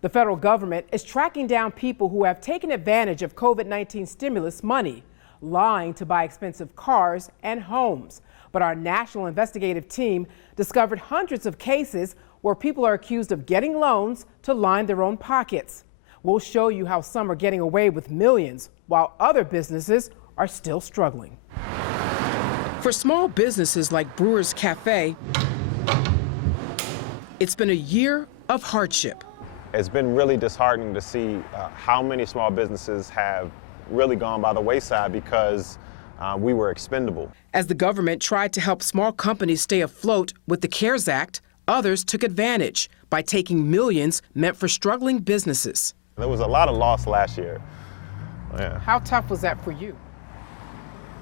The federal government is tracking down people who have taken advantage of COVID-19 stimulus money, lying to buy expensive cars and homes. But our national investigative team discovered hundreds of cases where people are accused of getting loans to line their own pockets. We'll show you how some are getting away with millions while other businesses are still struggling. For small businesses like Brewer's Cafe, it's been a year of hardship. It's been really disheartening to see how many small businesses have really gone by the wayside because we were expendable. As the government tried to help small companies stay afloat with the CARES Act, others took advantage by taking millions meant for struggling businesses. There was a lot of loss last year. Yeah. How tough was that for you?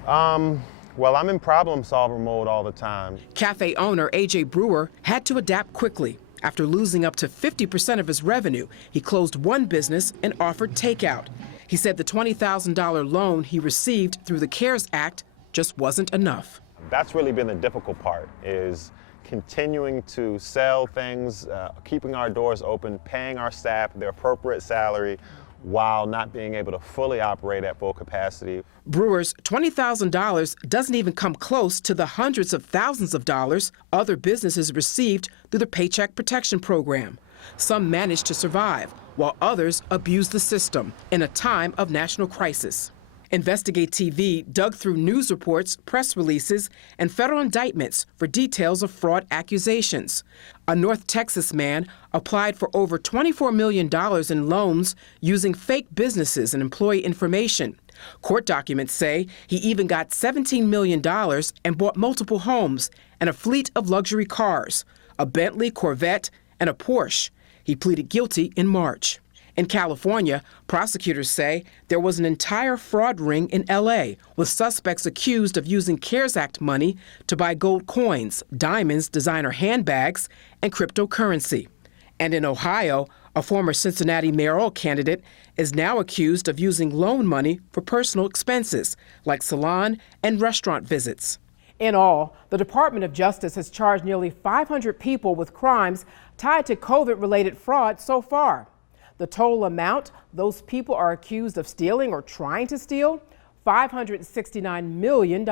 Well, I'm in problem solver mode all the time. Cafe owner AJ Brewer had to adapt quickly. After losing up to 50% of his revenue, he closed one business and offered takeout. He said the $20,000 loan he received through the CARES Act just wasn't enough. That's really been the difficult part, is continuing to sell things, keeping our doors open, paying our staff their appropriate salary while not being able to fully operate at full capacity. Brewer's $20,000 doesn't even come close to the hundreds of thousands of dollars other businesses received through the Paycheck Protection Program. Some managed to survive, while others abused the system in a time of national crisis. Investigate TV dug through news reports, press releases, and federal indictments for details of fraud accusations. A North Texas man applied for over $24 million in loans using fake businesses and employee information. Court documents say he even got $17 million and bought multiple homes and a fleet of luxury cars, a Bentley, Corvette, and a Porsche. He pleaded guilty in March. In California, prosecutors say there was an entire fraud ring in L.A. with suspects accused of using CARES Act money to buy gold coins, diamonds, designer handbags, and cryptocurrency. And in Ohio, a former Cincinnati mayoral candidate is now accused of using loan money for personal expenses, like salon and restaurant visits. In all, the Department of Justice has charged nearly 500 people with crimes tied to COVID-related fraud so far. The total amount those people are accused of stealing or trying to steal, $569 million.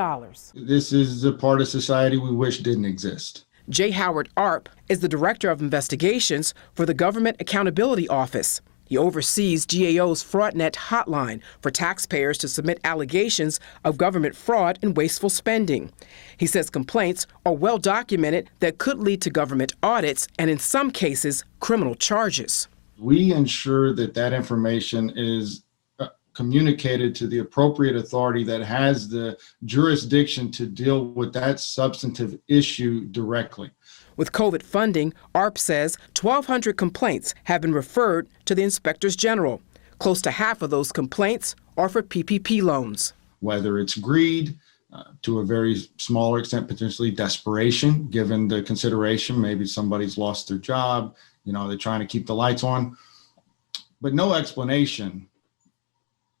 This is a part of society we wish didn't exist. J. Howard Arp is the Director of Investigations for the Government Accountability Office. He oversees GAO's FraudNet hotline for taxpayers to submit allegations of government fraud and wasteful spending. He says complaints are well documented that could lead to government audits and, in some cases, criminal charges. We ensure that that information is communicated to the appropriate authority that has the jurisdiction to deal with that substantive issue directly. With COVID funding, ARP says 1,200 complaints have been referred to the inspectors general. Close to half of those complaints are for PPP loans. Whether it's greed, to a very smaller extent, potentially desperation, given the consideration, maybe somebody's lost their job, they're trying to keep the lights on, but no explanation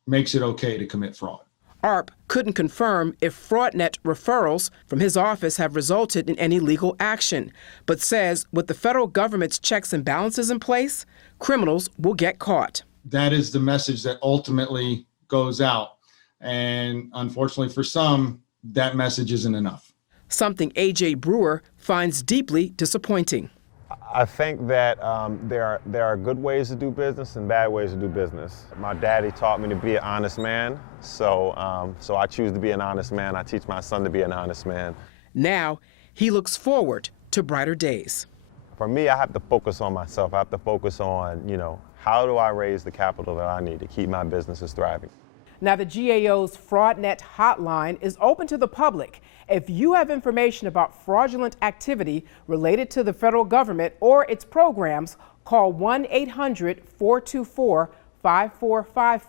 makes it okay to commit fraud. ARP couldn't confirm if FraudNet referrals from his office have resulted in any legal action, but says with the federal government's checks and balances in place, criminals will get caught. That is the message that ultimately goes out. And unfortunately for some, that message isn't enough. Something AJ Brewer finds deeply disappointing. I think that there are good ways to do business and bad ways to do business. My daddy taught me to be an honest man, so I choose to be an honest man. I teach my son to be an honest man. Now he looks forward to brighter days. For me, I have to focus on myself. I have to focus on, how do I raise the capital that I need to keep my businesses thriving? Now, the GAO's FraudNet hotline is open to the public. If you have information about fraudulent activity related to the federal government or its programs, call 1-800-424-5454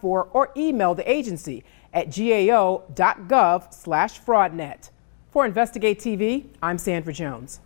or email the agency at gao.gov/fraudnet. For Investigate TV, I'm Sandra Jones.